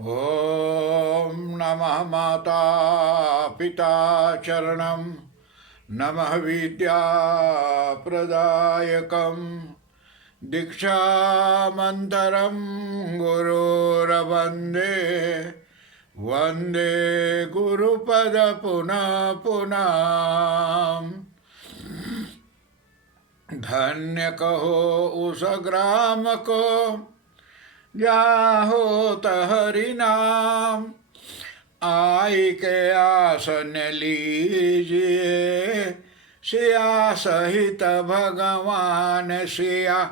ॐ नमः माता पिता चरणं नमः विद्याप्रदायकं दीक्षामन्तरं गुरुर्वन्दे वन्दे गुरुपद पुनः पुनः। धन्य कहो उस ग्राम को जाहो हरि नाम, आई के आसन लीजिए सिया सहित भगवान सिया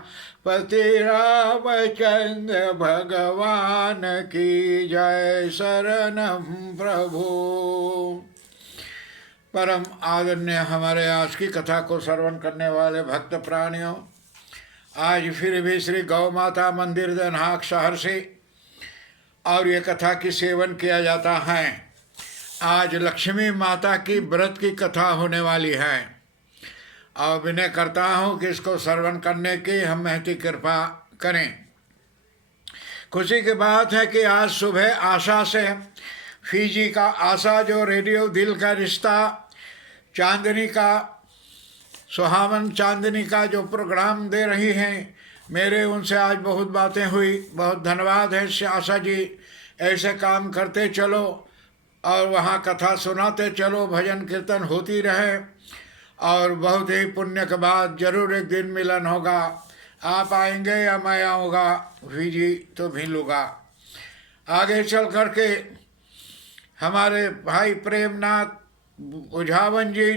पति रामचंद्र भगवान की जय। शरणम प्रभु। परम आदरणीय हमारे आज की कथा को श्रवण करने वाले भक्त प्राणियों, आज फिर भी श्री गौ माता मंदिर दनहाक शहर से और ये कथा की सेवन किया जाता है। आज लक्ष्मी माता की व्रत की कथा होने वाली है और विनय करता हूँ कि इसको श्रवण करने की हम महती कृपा करें। खुशी की बात है कि आज सुबह आशा से फीजी का आशा जो रेडियो दिल का रिश्ता चांदनी का सुहावन चांदनी का जो प्रोग्राम दे रही हैं, मेरे उनसे आज बहुत बातें हुई। बहुत धन्यवाद है आशा जी। ऐसे काम करते चलो और वहाँ कथा सुनाते चलो, भजन कीर्तन होती रहे और बहुत ही पुण्य के बाद जरूर एक दिन मिलन होगा। आप आएंगे या मैं आऊँगा, फीजी तो भी लूँगा। आगे चल करके हमारे भाई प्रेमनाथ उझावन जी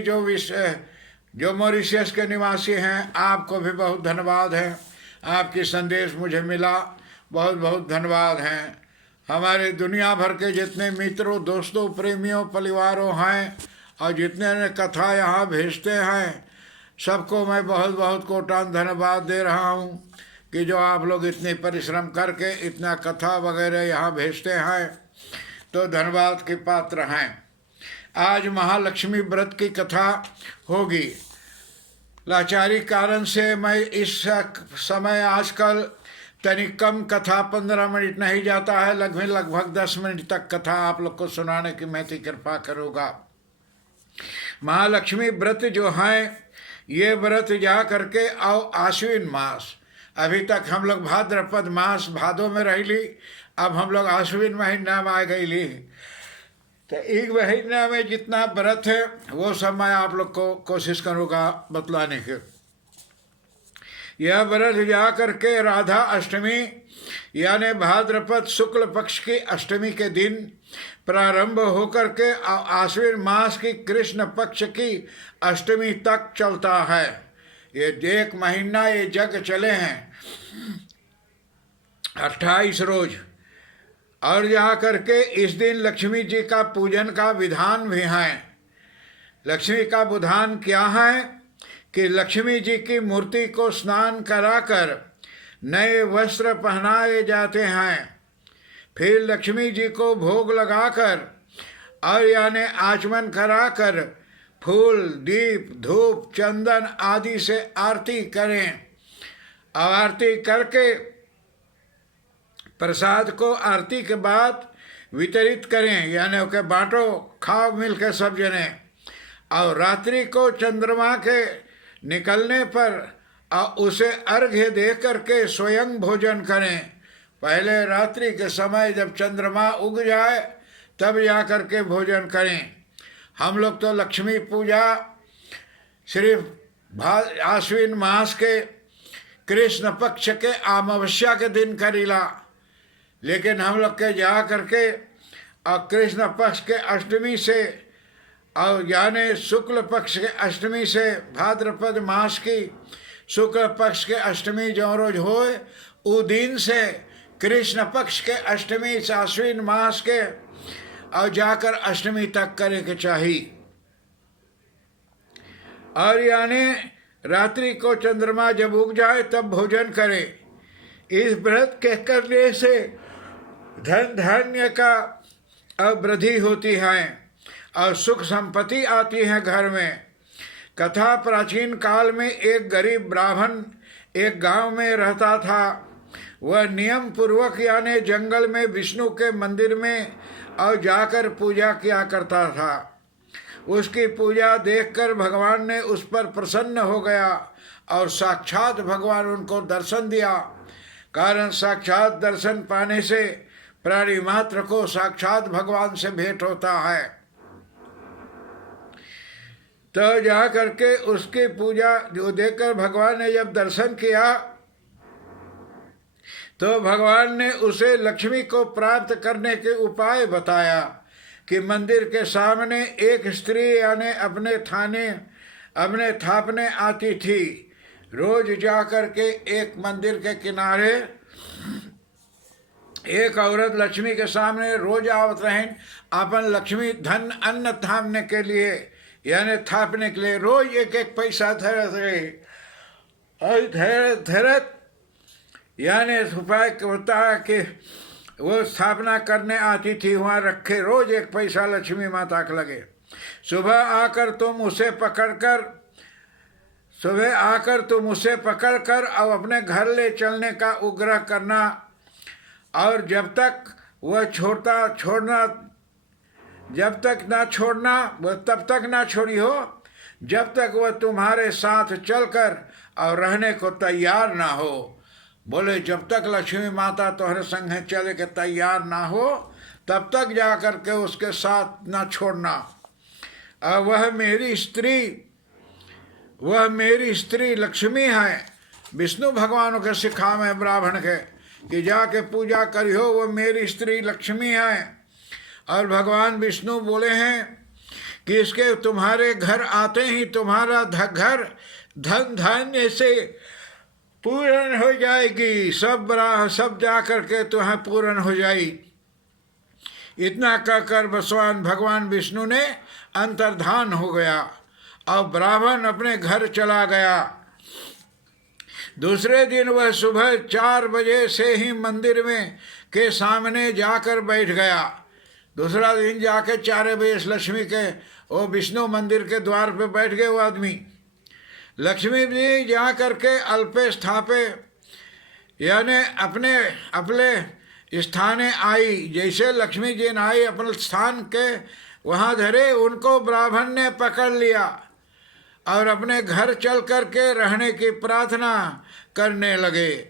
जो मॉरिशस के निवासी हैं, आपको भी बहुत धन्यवाद है। आपकी संदेश मुझे मिला, बहुत बहुत धन्यवाद हैं। हमारे दुनिया भर के जितने मित्रों दोस्तों प्रेमियों परिवारों हैं और जितने ने कथा यहाँ भेजते हैं, सबको मैं बहुत बहुत कोटान धन्यवाद दे रहा हूँ कि जो आप लोग इतने परिश्रम करके इतना कथा वगैरह यहाँ भेजते हैं, तो धन्यवाद के पात्र हैं। आज महालक्ष्मी व्रत की कथा होगी। लाचारी कारण से मैं इस समय आजकल तनिक कम कथा 15 मिनट नहीं जाता है, लगभग 10 मिनट तक कथा आप लोग को सुनाने की मैं कृपा करूँगा। महालक्ष्मी व्रत जो है, ये व्रत जा करके और आश्विन मास, अभी तक हम लोग भाद्रपद मास भादों में रह ली, अब हम लोग आश्विन महीना में आ गई ली। तो एक महीना में जितना व्रत है वो सब मैं आप लोग को कोशिश करूँगा बतलाने के। यह व्रत जा करके राधा अष्टमी यानी भाद्रपद शुक्ल पक्ष की अष्टमी के दिन प्रारंभ होकर के आश्विन मास की कृष्ण पक्ष की अष्टमी तक चलता है। ये एक महीना ये जग चले हैं 28 रोज। और जा करके इस दिन लक्ष्मी जी का पूजन का विधान भी है। लक्ष्मी का विधान क्या है कि लक्ष्मी जी की मूर्ति को स्नान कराकर नए वस्त्र पहनाए जाते हैं। फिर लक्ष्मी जी को भोग लगाकर और यानी आचमन कराकर फूल दीप धूप चंदन आदि से आरती करें और आरती करके प्रसाद को आरती के बाद वितरित करें, यानी ओके बांटो, खाओ मिल के सब जने। और रात्रि को चंद्रमा के निकलने पर उसे अर्घ्य दे करके स्वयं भोजन करें। पहले रात्रि के समय जब चंद्रमा उग जाए तब जा करके भोजन करें। हम लोग तो लक्ष्मी पूजा सिर्फ आश्विन मास के कृष्ण पक्ष के अमावस्या के दिन करीला, लेकिन हम लोग के जा करके और कृष्ण पक्ष के अष्टमी से और यानी शुक्ल पक्ष के अष्टमी से भाद्रपद मास की शुक्ल पक्ष के अष्टमी जो रोज होए उ दिन से कृष्ण पक्ष के अष्टमी से आश्विन मास के और जाकर अष्टमी तक करे के चाहिए। और यानी रात्रि को चंद्रमा जब उग जाए तब भोजन करे। इस व्रत के करने से धन धान्य का वृद्धि होती है और सुख संपत्ति आती है घर में। कथा प्राचीन काल में एक गरीब ब्राह्मण एक गांव में रहता था वह नियम पूर्वक यानी जंगल में विष्णु के मंदिर में और जाकर पूजा किया करता था। उसकी पूजा देखकर भगवान ने उस पर प्रसन्न हो गया और साक्षात भगवान उनको दर्शन दिया। कारण साक्षात दर्शन पाने से प्राणी मात्र को साक्षात भगवान से भेंट होता है। तो जा करके उसकी पूजा जो देखकर भगवान ने जब दर्शन किया तो भगवान ने उसे लक्ष्मी को प्राप्त करने के उपाय बताया कि मंदिर के सामने एक स्त्री यानी अपने थापने आती थी। रोज जाकर के एक मंदिर के किनारे एक औरत लक्ष्मी के सामने रोज आवत रहें अपन लक्ष्मी धन अन्न थामने के लिए यानी थापने के लिए रोज एक एक पैसा धरत रहे और धरत यानी उपाय होता है कि वो स्थापना करने आती थी, वहाँ रखे रोज एक पैसा लक्ष्मी माता के लगे। सुबह आकर तुम उसे पकड़कर और अपने घर ले चलने का उग्रह करना और जब तक तब तक ना छोड़ी हो जब तक वह तुम्हारे साथ चलकर और रहने को तैयार ना हो। बोले जब तक लक्ष्मी माता तुम्हारे संग चले के तैयार ना हो तब तक जा कर के उसके साथ ना छोड़ना। वह मेरी स्त्री लक्ष्मी है। विष्णु भगवान के सिखा में ब्राह्मण के कि जाके पूजा करियो, वो मेरी स्त्री लक्ष्मी है। और भगवान विष्णु बोले हैं कि इसके तुम्हारे घर आते ही तुम्हारा घर धन धान्य से पूर्ण हो जाएगी, सब जा करके तुम्हें पूर्ण हो जाई। इतना कहकर भगवान विष्णु ने अंतर्धान हो गया और ब्राह्मण अपने घर चला गया। दूसरे दिन वह सुबह 4 बजे से ही मंदिर में के सामने जाकर बैठ गया। दूसरा दिन जाके 4 बजे लक्ष्मी के वो विष्णु मंदिर के द्वार पे बैठ गए वो आदमी। लक्ष्मी जी जा करके अल्पे स्थापे यानी अपने स्थाने आई। जैसे लक्ष्मी जी ने आई अपने स्थान के वहाँ धरे, उनको ब्राह्मण ने पकड़ लिया और अपने घर चल करके रहने की प्रार्थना करने लगे।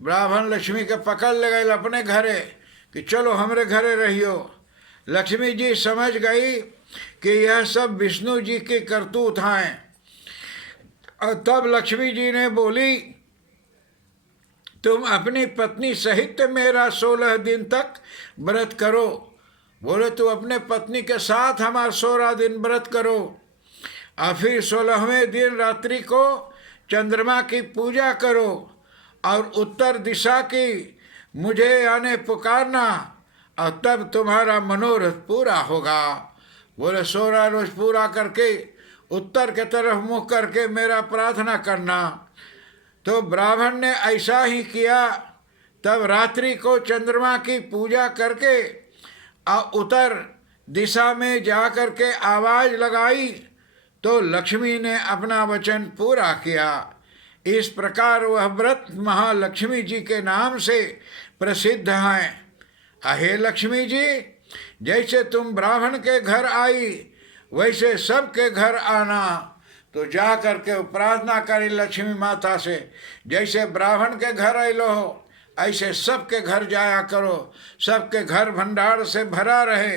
ब्राह्मण लक्ष्मी के पकड़ ले गए अपने घरे कि चलो हमारे घरे रहियो। लक्ष्मी जी समझ गई कि यह सब विष्णु जी की करतूत हैं। और तब लक्ष्मी जी ने बोली तुम अपनी पत्नी सहित मेरा 16 दिन तक व्रत करो। बोले तू अपने पत्नी के साथ हमारा 16 दिन व्रत करो और फिर 16वें दिन रात्रि को चंद्रमा की पूजा करो और उत्तर दिशा की मुझे यानी पुकारना और तब तुम्हारा मनोरथ पूरा होगा। बोले 16 रोज पूरा करके उत्तर के तरफ मुख करके मेरा प्रार्थना करना। तो ब्राह्मण ने ऐसा ही किया। तब रात्रि को चंद्रमा की पूजा करके उत्तर दिशा में जा करके आवाज लगाई तो लक्ष्मी ने अपना वचन पूरा किया। इस प्रकार वह व्रत महालक्ष्मी जी के नाम से प्रसिद्ध हैं। अहे लक्ष्मी जी, जैसे तुम ब्राह्मण के घर आई वैसे सबके घर आना। तो जा करके प्रार्थना करी लक्ष्मी माता से, जैसे ब्राह्मण के घर आइलो हो ऐसे सबके घर जाया करो। सबके घर भंडार से भरा रहे,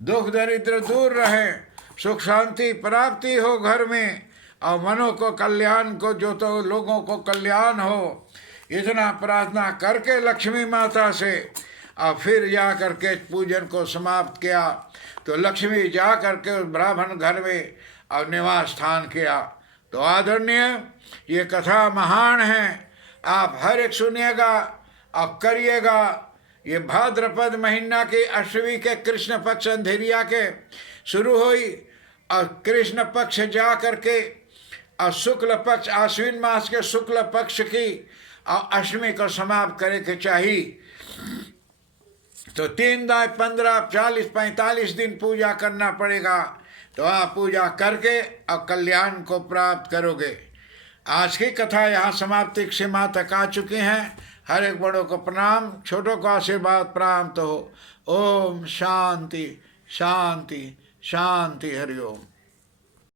दुख दरिद्र दूर रहे, सुख शांति प्राप्ति हो घर में और मनों को कल्याण को जो तो लोगों को कल्याण हो। इतना प्रार्थना करके लक्ष्मी माता से और फिर जा करके पूजन को समाप्त किया। तो लक्ष्मी जा करके उस ब्राह्मण घर में और निवास स्थान किया। तो आदरणीय ये कथा महान है, आप हर एक सुनिएगा और करिएगा। ये भाद्रपद महीना की अष्टमी के कृष्ण पक्ष अंधेरिया के शुरू हुई और कृष्ण पक्ष जा करके और शुक्ल पक्ष आश्विन मास के शुक्ल पक्ष की और अष्टमी को समाप्त करे के चाहिए। तो 3 दाय 15 40 45 दिन पूजा करना पड़ेगा। तो आप पूजा करके और कल्याण को प्राप्त करोगे। आज की कथा यहाँ समाप्ति के सीमा तक आ चुकी हैं। हर एक बड़ों को प्रणाम, छोटों को आशीर्वाद प्राप्त हो। ओम शांति शांति शांति। हरिओम।